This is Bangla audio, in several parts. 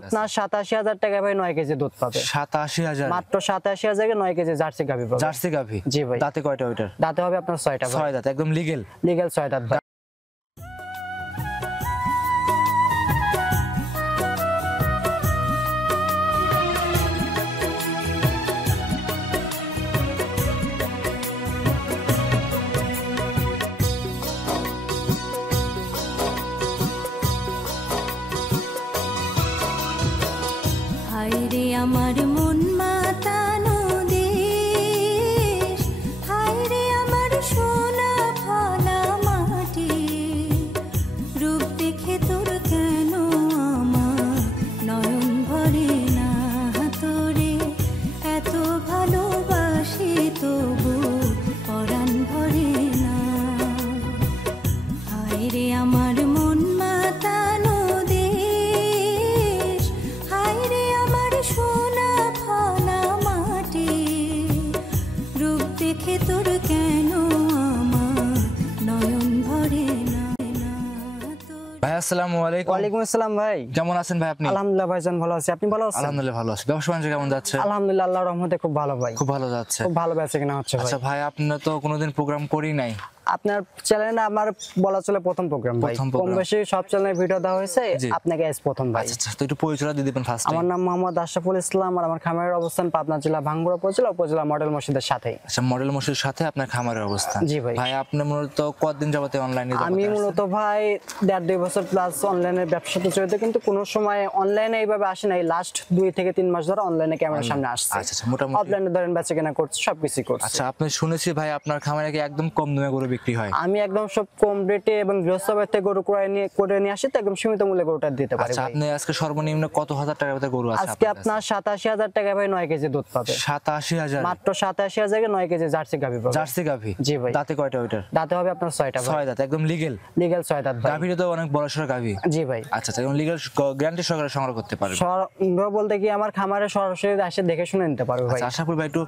আপনার 87,000 টাকা ভাই 9 কেজি দুধ পাবে। 87,000 মাত্র 87,000 এ 9 কেজি জার্সি গাভী পাবে। জার্সি গাভী? জি ভাই। দাঁতে কয়টা ওইটার? দাঁতে হবে আপনার 6টা ভাই। 6 দাঁত, একদম লিগ্যাল 6 দাঁত ভাই। হায়রে আমার মন মাতানো দেশ, হায়রে আমার সোনা ফলা মাটি, রূপ দেখে তোর কেন আমার নয়ন ভরে না, তোরে এত ভালোবাসি তবু পরাণ ভরে না। হায়রে আমার মন মাতানো দেশ, হায়রে আমার সোনা ফলা মাটি, রূপ দেখে তোর কেন আমার নয়ন ভরে না। ভাই আসসালামু আলাইকুম। ওয়ালাইকুম আসসালাম ভাই। কেমন আছেন ভাই আপনি? আলহামদুলিল্লাহ ভাইজান ভালো আছি, আপনি ভালো আছেন? আলহামদুলিল্লাহ ভালো আছি। ব্যবসা বাণিজ্য কেমন যাচ্ছে? আলহামদুলিল্লাহ আল্লাহর রহমতে খুব ভালো ভাই। খুব ভালো যাচ্ছে। খুব ভালো বেচা কিনা হচ্ছে ভাই। আচ্ছা ভাই, আপনারা তো কোনোদিন প্রোগ্রাম করি নাই। আপনার চ্যানেলে আমার বলা চলে প্রথম প্রোগ্রাম ভাই। প্রথম কম program। বেশি সব চ্যানেলে ভিডিও দেওয়া হয়েছে, জি। আপনাকে আজ প্রথম ভাই। আচ্ছা তো একটু পরিচয় দিয়ে দিবেন ফার্স্ট। আমার নাম মোহাম্মদ আশরাফুল ইসলাম আর আমার খামারের অবস্থান পাবনা জেলা ভাঙ্গুড়া উপজেলা মডেল মসজিদের সাথে। আচ্ছা, মডেল মসজিদের সাথে আপনার খামারের অবস্থান? জি ভাই। ভাই আপনি মূলত কতদিন যাবতে অনলাইনে? আমি মূলত ভাই 1.5-2 বছর প্লাস অনলাইনে ব্যবসার সাথে জড়িত, কিন্তু কোনো সময় অনলাইনে এইভাবে আসে নাই। লাস্ট 2 থেকে 3 মাস ধরে অনলাইনে ক্যামেরার সামনে আসছে। আচ্ছা মোটামুটি অফলাইনে ধরেন বেচা কেনা করছে, সবকিছু করছে। আচ্ছা, আপনি শুনেছি ভাই আপনার খামারে কি একদম কম দামে গরু বিক্রি হয়? আমি একদম সব কম রেটে এবং গৃহস্থবাড়ি থেকে গরু করে নিয়ে আসি, তো একদম সীমিত মূল্যে গরুটা দিতে পারি। আচ্ছা, আপনি আজকে সর্বনিম্ন কত হাজার টাকার মতো গরু আছে? আজকে আপনার 87,000 টাকা ভাই 9 কেজি দুধ পাবে। 87,000? মাত্র 87,000 এ 9 কেজি জার্সি গাভী পাবে। জার্সি গাভী? জি ভাই। দাঁতে কয়টা ওইটার? দাঁতে হবে আপনার 6টা ভাই। 6 দাঁত, একদম লিগ্যাল 6 দাঁত ভাই। গাভীটা তো অনেক বড় সড় গাভী। জি ভাই। আচ্ছা এবং লিগ্যাল গ্যারান্টি সহকারে সংগ্রহ করতে পারবে? সংগ্রহ বলতে কি আমার খামারে সরাসরি এসে দেখে শুনে নিতে পারবে ভাই। আচ্ছা, আশা করি ভাই একটু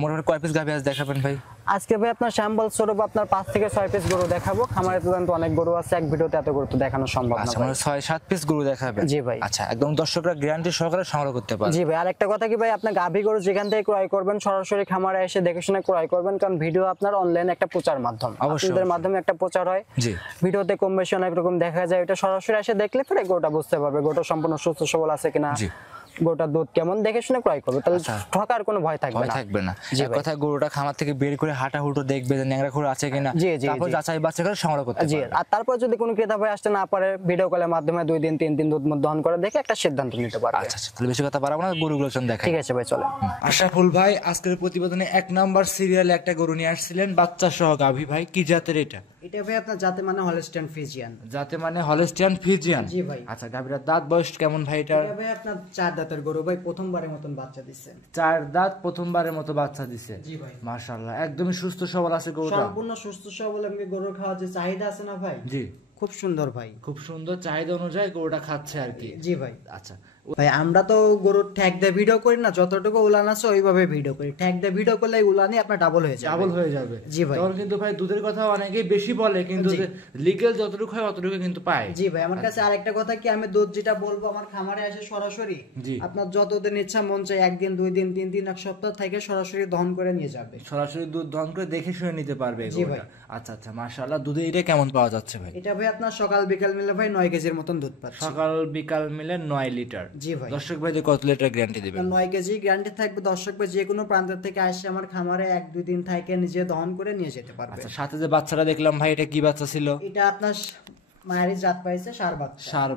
মোটামুটি কয় পিস গাভী আজ দেখাবেন ভাই? আজকে ভাই আপনার স্যাম্পল স্বরূপ আপনার 5 থেকে 6 পিস গরু দেখাবো। খামারে তো অনেক গরু আছে, এক ভিডিওতে এত গরু তো দেখানো সম্ভব না। আচ্ছা, মানে 6-7 পিস গরু দেখাবেন? জি ভাই। আচ্ছা, একদম দর্শকরা গ্যারান্টি সহকারে সংগ্রহ করতে পারবে? জি ভাই। আর একটা কথা কি ভাই, আপনার গাভী গরু যেখান থেকে ক্রয় করবেন সরাসরি খামারে এসে দেখে শুনে ক্রয় করবেন, কারণ ভিডিও আপনার অনলাইনে একটা প্রচার মাধ্যম, আপনাদের মাধ্যমে একটা প্রচার হয়। জি। ভিডিওতে কম বেশি অনেক রকম দেখা যায়, এটা সরাসরি এসে দেখলে পরে গরুটা বুঝতে পারবে গরুটা সম্পূর্ণ সুস্থ সবল আছে কিনা, গরুটার দুধ কেমন দেখে শুনে ক্রয় করবে, তাহলে ঠকার কোনো ভয় থাকবে না। যে কথা গরুটা খামার থেকে বের করে হাঁটা হুটো দেখবে যে ন্যাংরা খোর আছে কিনা, তারপর যাচাই বাছাই করে সংগ্রহ করতে পারবে। আর তারপর যদি কোনো ক্রেতা ভাই আসতে না পারে, ভিডিও কলের মাধ্যমে 2 দিন 3 দিন দুধ দহন করে দেখে একটা সিদ্ধান্ত নিতে পারবে। আচ্ছা তাহলে বেশি কথা বাড়াবো না, গরুগুলো দেখাই। ঠিক আছে ভাই, চলেন। আশরাফুল ভাই আজকের প্রতিবেদনে 1 নাম্বার সিরিয়ালে একটা গরু নিয়ে আসছিলেন, বাচ্চা সহ গাভী। ভাই কি জাতের এটা? এটা ভাই আপনার জাতে মানে হলস্টাইন ফ্রিজিয়ান। জাতে মানে হলস্টাইন ফ্রিজিয়ান? জি ভাই। আচ্ছা, গাভীর দাঁত বয়স কেমন ভাই এটা? এটা ভাই আপনার 4 দাঁতের গরু ভাই, প্রথমবারের মতন বাচ্চা দিচ্ছে। 4 দাঁত, প্রথমবারের মতো বাচ্চা দিছে? জি ভাই। মাশাআল্লাহ, একদমই সুস্থ সবল আছে গরুটা? সম্পূর্ণ সুস্থ সবল। এমনি গরুর খাওয়ার যে চাহিদা আছে না ভাই, জি খুব সুন্দর ভাই, খুব সুন্দর চাহিদা অনুযায়ী গরুটা খাচ্ছে আর কি। জি ভাই। আচ্ছা ভাই আমরা তো গরুর ট্যাগ দিয়ে ভিডিও করি না, যতটুকু উলান আছে ওইভাবে ভিডিও করি। ট্যাগ দিয়ে ভিডিও করলে উলানই আপনার ডাবল হয়ে যাবে। জি ভাই। তখন কিন্তু ভাই দুধের কথা অনেকেই বেশি বলে, কিন্তু লিগ্যাল যতটুকু হয় অতটুকু কিন্তু পায়। জি ভাই। আমার কাছে আরেকটা কথা কি, আমি দুধ যেটা বলবো আমার খামারে আসে সরাসরি আপনার যতদিন ইচ্ছা মন চাই 1 দিন 2 দিন 3 দিন 1 সপ্তাহ থেকে সরাসরি দহন করে নিয়ে যাবে। সরাসরি দুধ দহন করে দেখে শুনে নিতে পারবে। জি ভাই। আচ্ছা মাশাআল্লাহ, দুধে এটা কেমন পাওয়া যাচ্ছে ভাই? এটা ভাই আপনার সকাল বিকাল মিলে ভাই 9 কেজির মতন দুধ পাচ্ছে। সকাল বিকাল মিলে 9 লিটার? জি ভাই। দর্শক ভাই কত লিটার গ্যারান্টি দিবেন? 9 কেজি গ্যারান্টি থাকবে। দর্শক ভাই যে কোনো প্রান্ত থেকে আসে আমার খামারে 1-2 দিন থেকে নিজে দহন করে নিয়ে যেতে পারবে। আচ্ছা, সাথে যে বাচ্চাটা দেখলাম ভাই, এটা কি বাচ্চা ছিল? এটা আপনার মায়েরই জাত পাইছে, ষাঁড়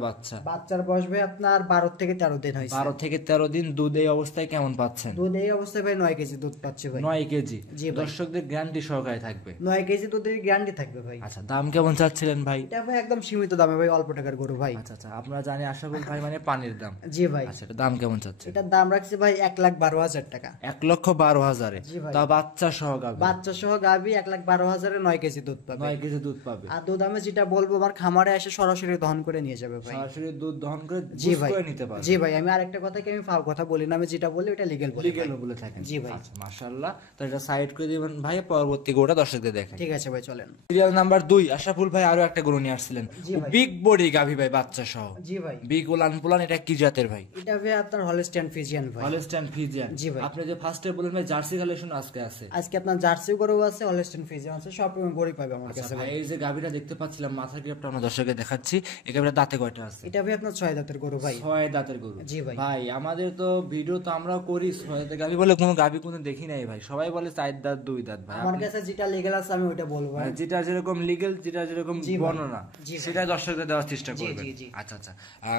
বাচ্চা। বাচ্চার বয়স ভাই আপনার 12 থেকে 13 দিন হয়েছে। 12 থেকে 13 দিন। দুধ এই অবস্থায় কেমন পাচ্ছেন? দুধ এই অবস্থায় ভাই 9 কেজি দুধ পাচ্ছে ভাই। 9 কেজি? জি ভাই। দর্শকদের গ্যারান্টি সহকারে থাকবে? 9 কেজি দুধের গ্যারান্টি থাকবে ভাই। আচ্ছা, দাম কেমন চাচ্ছিলেন ভাই? এটা ভাই একদম সীমিত দামে ভাই, অল্প টাকার গরু ভাই। আচ্ছা আপনারা জানি আশরাফুল ভাই মানে পানির দাম। জি ভাই। আচ্ছা, এটা দাম কেমন চাচ্ছেন? এটার দাম রাখছি ভাই 1,12,000 টাকা। 1,12,000? জি ভাই। তা বাচ্চা সহ গাভী? বাচ্চা সহ গাভী 1,12,000 এ 9 কেজি দুধ পাবে। 9 কেজি দুধ পাবে। আর দুধ আমি যেটা বলবো আমার খামার খামারে এসে সরাসরি দহন করে নিয়ে যাবে ভাই। সরাসরি দুধ দহন করে জি বুস ভাই, করে নিতে পারবে। জি ভাই, আমি আরেকটা কথা কি আমি ফাও কথা বলি না, আমি যেটা বলি ওটা লিগ্যাল বলি। লিগ্যাল বলে থাকেন। জি ভাই। আচ্ছা মাশাআল্লাহ, তো এটা সাইড করে দিবেন ভাই, পরবর্তী গরুটা দর্শকদের দেখেন। ঠিক আছে ভাই, চলেন। সিরিয়াল নাম্বার 2 আশরাফুল ভাই আরো একটা গরু নিয়ে আসছিলেন, জি ভাই। বিগ বডি গাভী ভাই, বাচ্চা সহ, জি ভাই, বিগ উলান পুলান, এটা কি জাতের ভাই? এটা ভাই আপনার হলস্টাইন ফ্রিজিয়ান ভাই। Holstein Friesian. জি ভাই। আপনি যে ফার্স্টে বলেন ভাই জার্সি কালেকশন আজকে আছে। আজকে আপনার জার্সি গরু আছে, হলস্টাইন ফ্রিজিয়ান আছে, সব রকম গরু পাবে আমার আচ্ছা কাছে ভাই, ভাই। এই যে গাভীটা দেখতে পাচ্ছিলাম মাথার গ্রেপটা আমরা দর্শককে দেখাচ্ছি, এই গাভীটা দাঁতে কয়টা আছে? এটা ভাই আপনার 6 দাঁতের গরু ভাই। 6 দাঁতের গরু। জি ভাই। ভাই আমাদের তো ভিডিও তো আমরাও করি 6 দাঁতের গাভী বলে, কোনো গাভী কোনো দেখি নাই ভাই, সবাই বলে 4 দাঁত 2 দাঁত। ভাই আমার কাছে যেটা লিগ্যাল আছে আমি ওইটা বলবো ভাই। মানে যেটা যেরকম লিগ্যাল, যেটা যেরকম জি ভাই। বর্ণনা, জি ভাই। সেটা দর্শকদের দেওয়ার চেষ্টা জি, করবেন। জি, জি। আচ্ছা আচ্ছা,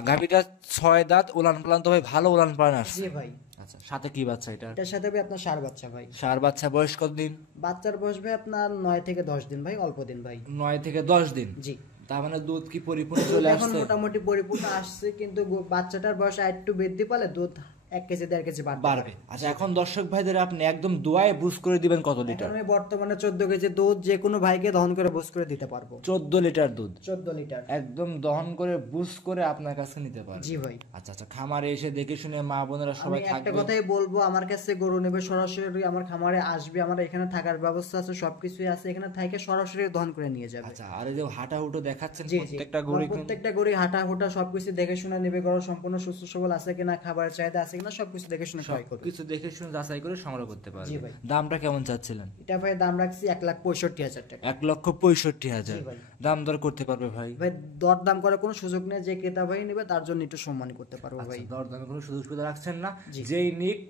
গাভীটা 6 দাঁত, উলান পালান তো ভাই ভালো উলান পালান আসছে। জি ভাই। আচ্ছা, সাথে কি বাচ্চা এটা? এটার সাথে ভাই আপনার ষাঁড় বাচ্চা ভাই। সার বাচ্চা, বয়স কতদিন? বাচ্চার বয়স ভাই আপনার 9 থেকে 10 দিন ভাই, অল্প দিন ভাই। 9 থেকে 10 দিন। জি। তার মানে দুধ কি পরিপূর্ণ চলে এখন আসছে? মোটামুটি পরিপূর্ণ আসছে, কিন্তু বাচ্চাটার বয়স একটু বৃদ্ধি পেলে দুধ 1 কেজি 1.5 কেজি বাড়বে। আচ্ছা, এখন দর্শক ভাইদের আপনি একদম দোয়ায় বুস করে দিবেন কত লিটার? আমি বর্তমানে 14 কেজি দুধ যে কোনো ভাইকে দহন করে বুস করে দিতে পারবো। 14 লিটার দুধ 14 লিটার একদম দহন করে বুস করে আপনার কাছে নিতে পারবে। জি ভাই। আচ্ছা আচ্ছা, খামারে এসে দেখে শুনে মা বোনেরা আমি সবাই একটা থাকবে। কথাই বলবো, আমার কাছে গরু নেবে সরাসরি আমার খামারে আসবে, আমার এখানে থাকার ব্যবস্থা আছে, সবকিছুই আছে, এখানে থেকে সরাসরি দহন করে নিয়ে যাবে। আচ্ছা, আর এই যে হাঁটা হুটো দেখাচ্ছেন জি জি, প্রত্যেকটা গরু প্রত্যেকটা গরু হাঁটা হুটা সবকিছু দেখে শুনে নেবে, গরু সম্পূর্ণ সুস্থ সবল আছে কিনা, খাবারের চাহিদা আছে কিনা, সবকিছু দেখে শুনে ক্রয় করবে। কিছু দেখে শুনে যাচাই করে সংগ্রহ করতে পারবে। জি ভাই। দামটা কেমন চাচ্ছিলেন? এটা ভাই দাম রাখছি 1,65,000 টাকা। 1,65,000 জি ভাই। দাম দর করতে পারবে ভাই? ভাই দর দাম করার কোনো সুযোগ নেই, যে ক্রেতা ভাই নেবে তার জন্য একটু সম্মান করতে পারবো ভাই। দর দামে কোনো সুযোগ সুবিধা রাখছেন না, জি। যেই নিক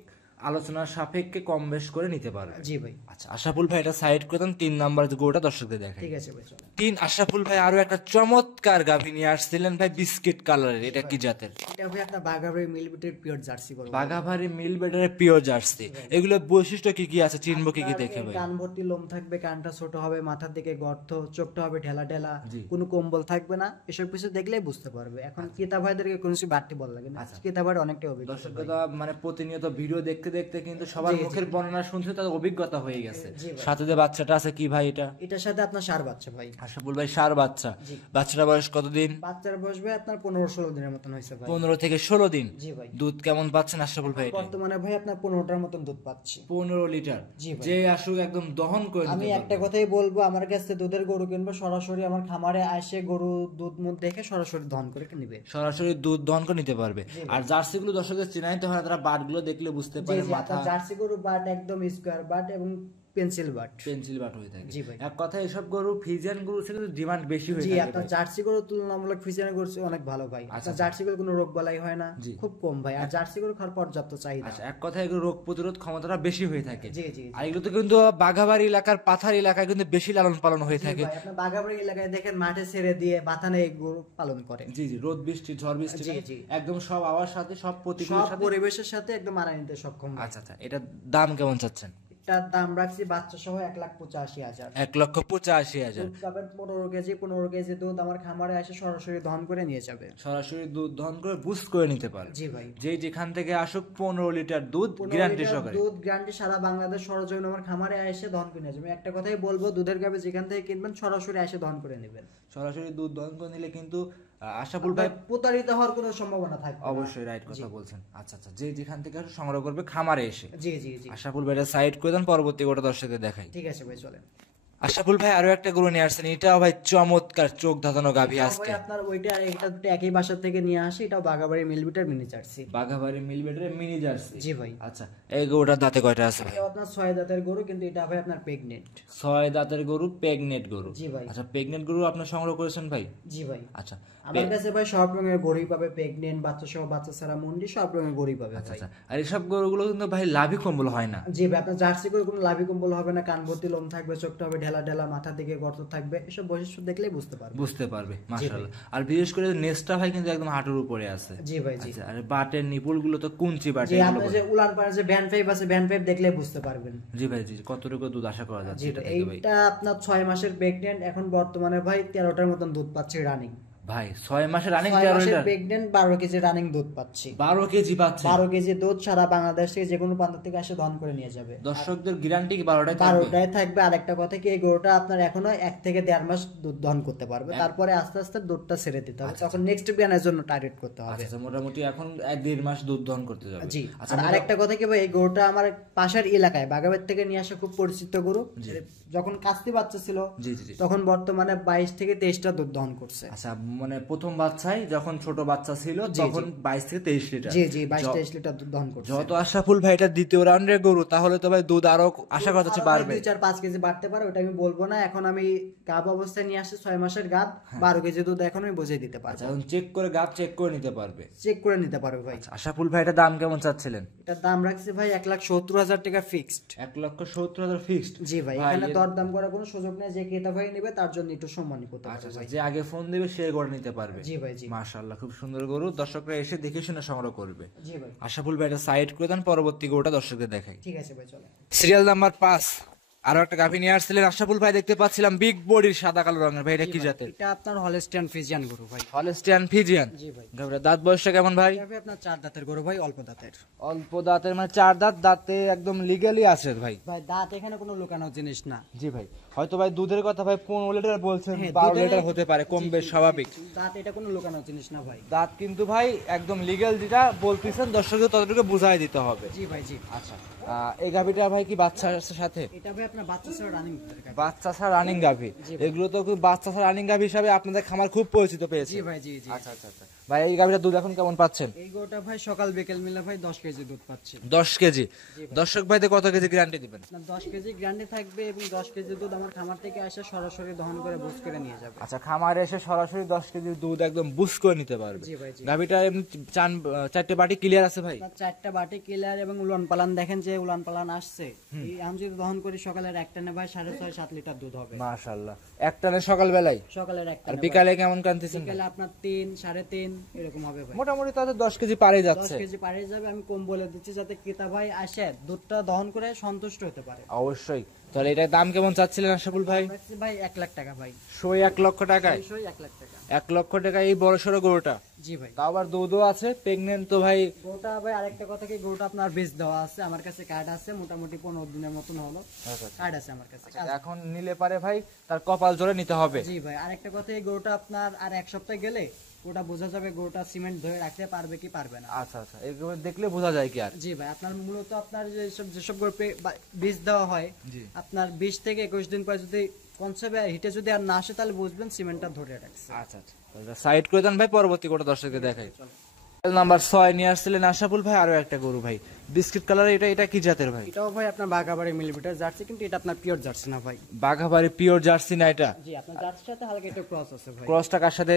আলোচনার সাপেক্ষে কম বেশ করে নিতে পারবে। জি ভাই। আচ্ছা, আশরাফুল ভাই এটা সাইড করে দেন, 3 নাম্বার যে গরুটা দর্শকদের দেখেন। ঠিক আছে ভাই, চলেন। 3 আশরাফুল ভাই আরো একটা চমৎকার গাভী নিয়ে আসছিলেন ভাই, বিস্কিট কালারের, এটা কি জাতের? এটা ভাই আপনার বাঘাবাড়ি মিলবিটের পিওর জার্সি গরু। বাঘাভারি মিল বেডারের পিওর জার্সি। এগুলো বৈশিষ্ট্য কি কি আছে, চিনবো কি কি দেখে ভাই? কান ভর্তি লোম থাকবে, কানটা ছোট হবে, মাথার দিকে গর্ত, চোখটা হবে ঢেলা ঢেলা, জি। কোনো কম্বল থাকবে না, এসব কিছু দেখলেই বুঝতে পারবে। এখন ক্রেতা ভাইদেরকে কোনো কিছু বাড়তি বল লাগে না, ক্রেতা ভাইয়ের অনেকটাই অভিজ্ঞতা ভাই। দর্শকরা মানে প্রতিনিয়ত ভিডিও দেখতে দেখতে কিন্তু সবার জি, জি। মুখের বর্ণনা শুনতে তাদের অভিজ্ঞতা হয়ে গেছে। জি ভাই। সাথে যে বাচ্চাটা আছে কি ভাই এটা? এটার সাথে আপনার ষাঁড় বাচ্চা ভাই। আশরাফুল ভাই সার বাচ্চা, জি। বাচ্চাটা বয়স কতদিন? বাচ্চার বয়স ভাই আপনার 15-16 দিনের মতন হয়েছে ভাই। 15 থেকে 16 দিন। জি ভাই। দুধ কেমন পাচ্ছেন আশরাফুল ভাই? বর্তমানে ভাই আপনার 15টার মতন দুধ পাচ্ছি। 15 লিটার। জি ভাই। যে আসুক একদম দহন করে আমি দিতে একটা পারবে। কথাই বলবো, আমার কাছে দুধের গরু কিনবে সরাসরি আমার খামারে আসে গরু দুধ মুধ দেখে সরাসরি দহন করে নিবে। সরাসরি দুধ দহন করে নিতে পারবে। আর জার্সি গুলো দর্শকদের চিনাইতে হয়, তারা বাট গুলো দেখলে বুঝতে জি পারে জি, মাথা আপনার জার্সি গরু বাট একদম স্কোয়ার বাট এবং পেন্সিল বাট। পেন্সিল বাট হয়ে থাকে। জি ভাই। এক কথা এসব গরু ফিজিয়ান গরু থেকে ডিমান্ড বেশি হয়ে জি, থাকে আপনার ভাই। জার্সি গরু তুলনামূলক ফিজিয়ান গরু অনেক ভালো ভাই। আপনার জার্সি গরু কোনো রোগ বালাই হয় না, জি। খুব কম ভাই, আর জার্সি গরু খাওয়ার পর্যাপ্ত চাহিদা। আচ্ছা, এক কথায় এগুলো রোগ প্রতিরোধ ক্ষমতাটা বেশি হয়ে থাকে। জি জি জি। আর এগুলো তো কিন্তু বাঘাবাড়ি এলাকার পাথার এলাকায় কিন্তু বেশি লালন পালন হয়ে জি থাকে। ভাই, আপনার বাগাবাড়ি এলাকায় দেখেন মাঠে ছেড়ে দিয়ে বাথানে এই গরু পালন করে। জি জি, রোদ বৃষ্টি ঝড় বৃষ্টি জি, জি। একদম সব আওয়ার সাথে সব প্রতিকূলের সব সাথে। পরিবেশের সাথে একদম মানায় নিতে সক্ষম ভাই। আচ্ছা আচ্ছা, এটা দাম কেমন চাচ্ছেন? এটার দাম রাখছি বাচ্চা সহ 1,85,000। 1,85,000 দুধ পাবেন 15 কেজি দুধ আমার খামারে এসে সরাসরি দহন করে নিয়ে যাবে। সরাসরি দুধ দহন করে বুস্ট করে নিতে পারে। জি ভাই। যে যেখান থেকে আসুক 15 লিটার দুধ 15 গ্যারান্টি লিটার সহকারে। দুধ গ্যারান্টি সারা বাংলাদেশ সরজমিনে আমার খামারে এসে দহন করে নিয়ে যাবে। একটা কথাই বলবো, দুধের গাবে যেখান থেকে কিনবেন সরাসরি এসে দহন করে নেবেন। সরাসরি দুধ দহন করে নিলে কিন্তু আশাফুল ভাই প্রতারিত হওয়ার কোনো সম্ভাবনা থাকবে না। অবশ্যই রাইট কথা বলছেন। আচ্ছা আচ্ছা, যে যেখান থেকে আসে সংগ্রহ করবে খামারে এসে। জি জি জি, আশাফুল ভাইটা সাইড করে দেন, পরবর্তী গোটা দর্শকদের দেখাই। ঠিক আছে ভাই, চলেন। আশরাফুল ভাই আরো একটা গরু নিয়ে আসছেন, এটাও ভাই চমৎকার চোখ ধাঁধানো গাভী আজকে। ভাই আপনার ওইটা আর এটা দুটো একই বাসা থেকে নিয়ে আসে, এটাও বাগাবাড়ি মিলবিটার মিনি জার্সি। বাঘাবাড়ি মিলবেটের মিনি জার্সি। জি ভাই। আচ্ছা, এই গরুটার দাঁতে কয়টা আছে ভাই? এটাও আপনার 6 দাঁতের গরু, কিন্তু এটা ভাই আপনার প্রেগনেন্ট। 6 দাঁতের গরু, প্রেগনেন্ট গরু। জি ভাই। আচ্ছা, প্রেগনেন্ট গরু আপনার সংগ্রহ করেছেন ভাই? জি ভাই। আচ্ছা আমার কাছে ভাই সব রঙের গরুই পাবে, প্রেগনেন্ট, বাচ্চা সহ, বাচ্চা ছাড়া, মুন্ডি, সব রঙের গরুই পাবে ভাই। আচ্ছা, আর এসব গরুগুলো কিন্তু ভাই লাভি কম্বল হয় না। জি ভাই, আপনার জার্সি গরু কোনো লাভি কম্বল হবে না, কান ভর্তি লোম থাকবে, চোখটা হবে ঢেলা ঢেলা, মাথার দিকে গর্ত থাকবে, এসব বৈশিষ্ট্য দেখলেই বুঝতে পারবে। বুঝতে পারবে মাশাআল্লাহ। আর বিশেষ করে নেসটা ভাই কিন্তু একদম হাঁটুর উপরে আছে। জি ভাই। জি। আচ্ছা, আর বাটের নিপুল গুলো তো কুঞ্চি বাটে। জি, আপনার যে উলান পাড়ে যে ভ্যান পাইপ আছে, ভ্যান পাইপ দেখলে বুঝতে পারবেন। জি ভাই, জি কতটুকু দুধ আশা করা যাচ্ছে জি, এটা থেকে ভাই? এইটা আপনার 6 মাসের প্রেগনেন্ট, এখন বর্তমানে ভাই 13টার মতন দুধ পাচ্ছে রানিং। ভাই 6 মাসের রানিং 6 13 মাসের লিটার প্রেগনেন্ট 12 কেজি রানিং দুধ পাচ্ছি। 12 কেজি পাচ্ছে। 12 কেজি দুধ সারা বাংলাদেশ থেকে যে কোনো প্রান্ত থেকে এসে দহন করে নিয়ে যাবে। দর্শকদের গ্যারান্টি কি 12টায় থাকবে? 12টায় থাকবে। আর একটা কথা কি, এই গরুটা আপনার এখনো 1 থেকে 1.5 মাস দুধ দহন করতে পারবে, তারপরে আস্তে আস্তে দুধটা ছেড়ে দিতে হবে, তখন নেক্সট বিয়ানের জন্য টার্গেট করতে হবে। আচ্ছা মোটামুটি এখন 1.5 মাস দুধ দহন করতে যাবে। জি। আচ্ছা আর আরেকটা কথা কি ভাই, এই গরুটা আমার পাশের এলাকায় বাগাবাড়ি থেকে নিয়ে আসা খুব পরিচিত গরু। যখন কাস্তি বাচ্চা ছিল জি জি জি। তখন বর্তমানে 22 থেকে 23টা দুধ দহন করছে। আচ্ছা মানে প্রথম বাচ্চাই যখন ছোট বাচ্চা ছিল তখন 22 থেকে 23 লিটার। জি জি 22-23 লিটার দুধ দহন করছে। যত আশরাফুল ভাই এটা দ্বিতীয় রাউন্ডের গরু, তাহলে তো ভাই দুধ আরো আশা করা যাচ্ছে বাড়বে। 2-4-5 কেজি বাড়তে পারে, ওটা আমি বলবো না। এখন আমি গাব অবস্থায় নিয়ে আসছি 6 মাসের গাব, 12 কেজি দুধ এখন আমি বুঝিয়ে দিতে পারবো। এখন চেক করে গাব চেক করে নিতে পারবে। চেক করে নিতে পারবে ভাই। আশরাফুল ভাই এটা দাম কেমন চাচ্ছিলেন? এটার দাম রাখছি ভাই 1,70,000 টাকা ফিক্সড। 1,70,000 ফিক্সড। জি ভাই, এখানে দরদাম করার কোনো সুযোগ নেই। যে ক্রেতা ভাই নেবে তার জন্য একটু সম্মানী করতে আচ্ছা পারবে ভাই। যে আগে ফোন দিবে সে করে নিতে পারবে। জি ভাই জি। মাশাআল্লাহ খুব সুন্দর গরু, দর্শকরা এসে দেখে শুনে সংগ্রহ করবে। জি ভাই আশরাফুল ভাই এটা সাইড করে দেন, পরবর্তী গরুটা দর্শকদের দেখাই। ঠিক আছে ভাই, চলো। সিরিয়াল নাম্বার 5 আরো একটা গাভী নিয়ে আসছিলেন আশরাফুল ভাই, দেখতে পাচ্ছিলাম বিগ বডির সাদা কালো রঙের। ভাই এটা কি জাতের? এটা আপনার হলস্টিয়ান ফ্রিজিয়ান গরু ভাই। Holstein Friesian. জি ভাই। গাভীর দাঁত বয়সটা কেমন ভাই? এটা ভাই আপনার 4 দাঁতের গরু ভাই, অল্প দাঁতের। অল্প দাঁতের মানে 4 দাঁত, দাঁতে একদম লিগ্যালি আছে ভাই। ভাই দাঁত এখানে কোনো লুকানোর জিনিস না। জি ভাই, হয়তো ভাই দুধের কথা ভাই 15 লিটার বলছেন, হ্যাঁ, 12 দুধের- লিটার হতে পারে, কম বেশ স্বাভাবিক। দাঁত এটা কোনো লুকানোর জিনিস না ভাই। দাঁত কিন্তু ভাই একদম লিগ্যাল, যেটা বলতেছেন দর্শকদের ততটুকু বুঝাই দিতে হবে। জি ভাই জি। আচ্ছা এই গাভীটা ভাই কি বাচ্চা আছে সাথে? এটা ভাই আপনার বাচ্চা ছাড়া রানিং। বাচ্চা ছাড়া রানিং গাভী, এগুলো তো খুব বাচ্চা ছাড়া রানিং গাভী হিসাবে আপনাদের খামার খুব পরিচিত পেয়েছে। জি ভাই জি জি। আচ্ছা আচ্ছা আচ্ছা ভাই এই গাভীটা দুধ এখন কেমন পাচ্ছেন? এই গরুটা ভাই সকাল বিকেল মিলে ভাই 10 কেজি দুধ পাচ্ছে। 10 কেজি। দর্শক ভাইদের কত কেজি গ্যারান্টি দিবেন? আপনার 10 কেজি গ্যারান্টি থাকবে এবং 10 কেজি দুধ আমার খামার থেকে আসে সরাসরি দহন করে বুঝ করে নিয়ে যাবে। আচ্ছা খামারে এসে সরাসরি 10 কেজি দুধ একদম বুস করে নিতে পারবে। জি ভাই জি। গাভীটা এমনি 4টে বাটি ক্লিয়ার আছে ভাই? আপনার 4টা বাটি ক্লিয়ার এবং উলান পালান দেখেন যে উলান পালান আসছে। এই আমি যদি দহন করি সকালের একটানে ভাই 6.5-7 লিটার দুধ হবে মাশাআল্লাহ। একটানে সকাল বেলায়, সকালের আর একটানে। বিকালে কেমন কান্তিছেন? বিকালে আপনার 3-3.5 এরকম হবে ভাই। মোটামুটি তাতে 10 কেজি পারে 10 যাচ্ছে। কেজি পারে যাবে। আমি কম বলে দিচ্ছি যাতে ক্রেতা ভাই আসে দুধটা দহন করে সন্তুষ্ট হতে পারে। অবশ্যই। তাহলে এটার দাম কেমন চাচ্ছিলেন আশরাফুল ভাই? রাখছি ভাই 1 লাখ টাকা ভাই। 1 লক্ষ টাকায়? 1 লাখ টাকা। 1 লক্ষ টাকা এই বড় সড়ো গরুটা? জি ভাই। তাও আবার দুধও আছে, প্রেগনেন্ট তো ভাই। গরুটা ভাই আরেকটা কথা কি, গরুটা আপনার বীজ দেওয়া আছে, আমার কাছে কার্ড আছে, মোটামুটি 15 দিনের মতন হলো কার্ড আছে আমার কাছে। এখন নিলে পারে ভাই তার কপাল জোরে নিতে হবে। জি ভাই। আরেকটা কথা, এই গরুটা আপনার আর 1 সপ্তাহ গেলে ওটা বোঝা যাবে গরুটা সিমেন্ট ধরে রাখতে পারবে কি পারবে না। আচ্ছা আচ্ছা এরকম দেখলে বোঝা যায় কি আর? জি ভাই। আপনার মূলত আপনার যেসব গরুতে বীজ দেওয়া হয়, জি। আপনার 20 থেকে 21 দিন পর যদি কনসেপ্টে হিটে যদি আর না আসে তাহলে বুঝবেন সিমেন্টটা ধরে রাখছে। আচ্ছা আচ্ছা সাইড করে দেন ভাই, পরবর্তী কোটা দর্শককে দেখাই। নাম্বার 6 নিয়ে আসছিলেন আশরাফুল ভাই আরো একটা গরু ভাই, বিস্কিট কালার। এটা কি জাতের ভাই? এটাও ভাই আপনার বাঘাবাড়ি মিলিমিটার জার্সি, কিন্তু এটা আপনার পিওর জার্সি না ভাই। বাঘাবাড়ি পিওর জার্সি না এটা? জি। আপনার জার্সির সাথে হালকা একটু ক্রস আছে ভাই। ক্রসটা কার সাথে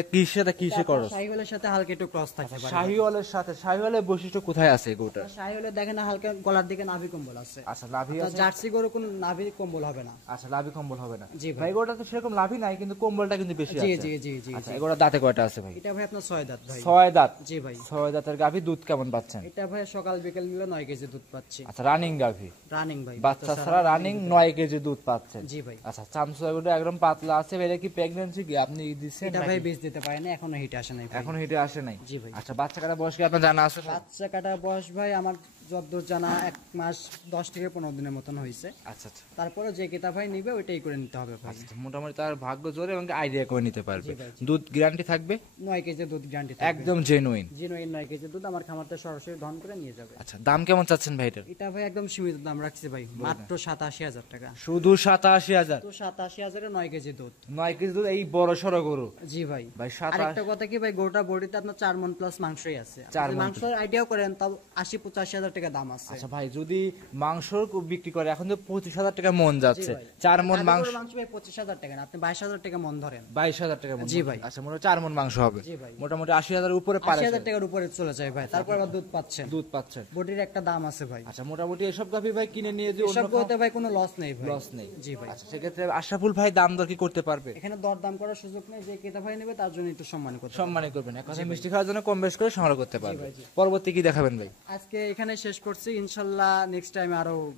কিসে করো? শাহিওয়ালের সাথে হালকা একটু ক্রস থাকে ভাই। শাহিওয়ালের সাথে? শাহিওয়ালের বৈশিষ্ট্য কোথায় আছে গরুটার? শাহিওয়ালে দেখেন না হালকা গলার দিকে নাভি কম্বল আছে। আচ্ছা লাভি তো আছে। জার্সি গরু কোন নাভি কম্বল হবে না। আচ্ছা লাভি কম্বল হবে না? জি ভাই। ভাই গরুটা তো সেরকম লাভি নাই, কিন্তু কম্বলটা কিন্তু বেশি জি আছে। জি জি জি। আচ্ছা এগুলো দাঁতে কয়টা আছে ভাই? এটা ভাই আপনার 6 দাঁত ভাই। 6 দাঁত? জি ভাই। 6 দাঁতের গাভী, দুধ কেমন পাচ্ছেন? এটা ভাই সকাল বিকেল মিলে 9 কেজি দুধ পাচ্ছি। আচ্ছা রানিং গাভী, রানিং ভাই। বাচ্চা ছাড়া রানিং 9 কেজি দুধ পাচ্ছেন? জি ভাই। আচ্ছা চামচুয়াগুলো একদম পাতলা আছে। এটা কি প্রেগন্যান্সি কি আপনি দিচ্ছেন? এটা ভাই বীজ দিতে পারে না, এখনো হিট আসে নাই ভাই। এখন হিটে আসে নাই? জি ভাই। আচ্ছা বাচ্চা কাটা বয়স কি আপনার জানা আছে? বাচ্চা কাটা বয়স ভাই আমার যতদূর জানা 1 মাস 10 থেকে 15 দিনের মতন হয়েছে। আচ্ছা আচ্ছা তারপরে যে কিতা ভাই নিবে ওইটাই করে নিতে হবে ভাই। আচ্ছা, মোটামুটি তার ভাগ্য জোরে এবং আইডিয়া করে নিতে পারবে। জি ভাই। দুধ গ্যারান্টি থাকবে? 9 কেজি দুধ গ্যারান্টি একদম জেনুইন? জেনুইন 9 কেজি দুধ আমার খামারতে সরাসরি দহন করে নিয়ে যাবে। আচ্ছা দাম কেমন চাচ্ছেন ভাই এটার? এটা ভাই একদম সীমিত দাম রাখছি ভাই, মাত্র 87,000 টাকা। শুধু 87,000? তো 87,000 এ 9 কেজি দুধ। 9 কেজি দুধ এই বড় সড়ো গরু? জি ভাই। ভাই আরেকটা কথা কি ভাই, গরুটা বডিতে আপনার 4 মণ প্লাস মাংসই আছে। 4 আপনি মণ মাংসের আইডিয়া করেন তাও 80-85,000 টাকা দাম আছে। আচ্ছা ভাই যদি মাংস বিক্রি করে এখন তো 25,000 টাকা মন যাচ্ছে, 4 মণ মাংস। মাংস ভাই 25,000 টাকা না, আপনি 22,000 টাকা মন ধরেন। 22,000 টাকা মন? জি ভাই। আচ্ছা মোটামুটি 4 মণ মাংস হবে। জি ভাই। মোটামুটি 80,000 উপরে পারে 80,000 টাকার উপরে চলে যায় ভাই, তারপর আবার দুধ পাচ্ছেন। দুধ পাচ্ছেন, বডির একটা দাম আছে ভাই। আচ্ছা মোটামুটি এসব গাভী ভাই কিনে নিয়ে যে এসব করতে ভাই কোনো লস নেই ভাই। লস নেই? জি ভাই। আচ্ছা সেক্ষেত্রে আশরাফুল ভাই দাম দর কি করতে পারবে? এখানে দরদাম করার সুযোগ নেই, যে ক্রেতা ভাই নেবে তার জন্য একটু সম্মান করতে হবে। সম্মানই করবেন, এক কথা মিষ্টি খাওয়ার জন্য কম বেশ করে সংগ্রহ করতে পারবে। পরবর্তী কি দেখাবেন ভাই? আজকে এখানে শেষ শেষ করছি, ইনশাল্লাহ নেক্সট টাইম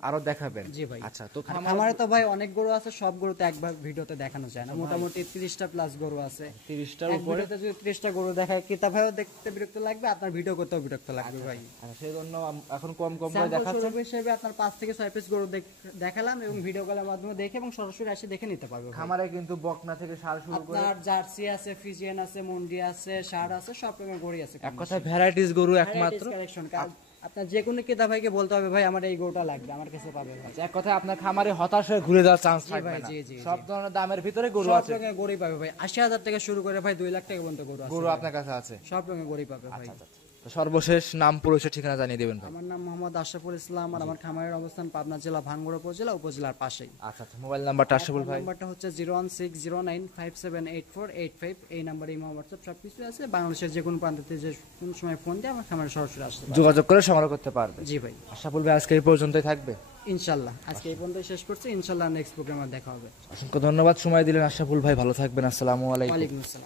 আরো দেখাবেন? জি ভাই। আচ্ছা, তো আর খামারে তো ভাই অনেক গরু আছে, সব গরু তো একবার ভিডিওতে দেখানো যায় না, মোটামুটি 30টা প্লাস গরু আছে। 30টার এক উপরে? ভিডিওতে যদি 30টা গরু দেখায়, ক্রেতা ভাইও দেখতে বিরক্ত লাগবে, আপনার ভিডিও করতেও বিরক্ত লাগবে ভাই। আচ্ছা, সেই জন্য এখন কম কম করে স্যাম্পল দেখাচ্ছেন। স্বরূপ হিসেবে আপনার 5 থেকে 6 পিস গরু দেখালাম এবং ভিডিও কলের মাধ্যমে দেখে এবং সরাসরি এসে দেখে নিতে পারবে ভাই। খামারে কিন্তু বকনা থেকে ষাঁড় শুরু করে আপনার জার্সি আছে, ফিজিয়ান আছে, মন্ডি আছে, ষাঁড় আছে, সব রকমের গরু আছে। এক কথায় ভ্যারাইটিস গরু একমাত্র। কালেকশন আপনার যে কোনো ক্রেতা ভাইকে বলতে হবে ভাই আমার এই গরুটা লাগবে, আমার কাছে পাবে ভাই। এক কথায় আপনার খামারে হতাশ হয়ে ঘুরে যাওয়ার চান্স থাকবে ভাই, না। জি, জি, সব ধরনের দামের ভিতরে গরু সব আছে। রকমের গরুই পাবে ভাই, 80,000 থেকে শুরু করে ভাই 2 লাখ টাকা পর্যন্ত গরু আছে। গরু আপনার কাছে আছে। সব রকমের গরুই পাবে ভাই। তো সর্বশেষ নাম পরিচয় ঠিকানা জানিয়ে দেবেন ভাই। আমার নাম মোহাম্মদ আশরাফুল ইসলাম আর আমার খামারের অবস্থান পাবনা জেলা ভাঙ্গুড়া উপজেলার পাশেই। আচ্ছা, মোবাইল নাম্বারটা আশরাফুল ভাই। নাম্বারটা হচ্ছে 01609578485। এই নাম্বারে ইমো হোয়াটসঅ্যাপ সবকিছু আছে। বাংলাদেশের যে কোনো প্রান্ত থেকে যে কোনো সময় ফোন দিয়ে আমার খামারে সরাসরি আসতে পারবে। যোগাযোগ করে সংগ্রহ করতে পারবে। জি ভাই, আশরাফুল ভাই আজকে এই পর্যন্তই থাকবে ইনশাল্লাহ। আজকে এই পর্যন্ত শেষ করছি, ইনশাল্লাহ নেক্সট প্রোগ্রামে দেখা হবে। অসংখ্য ধন্যবাদ সময় দিলেন আশরাফুল ভাই, ভালো থাকবেন। আসসালামু আলাইকুম। ওয়ালাইকুম আসসালাম।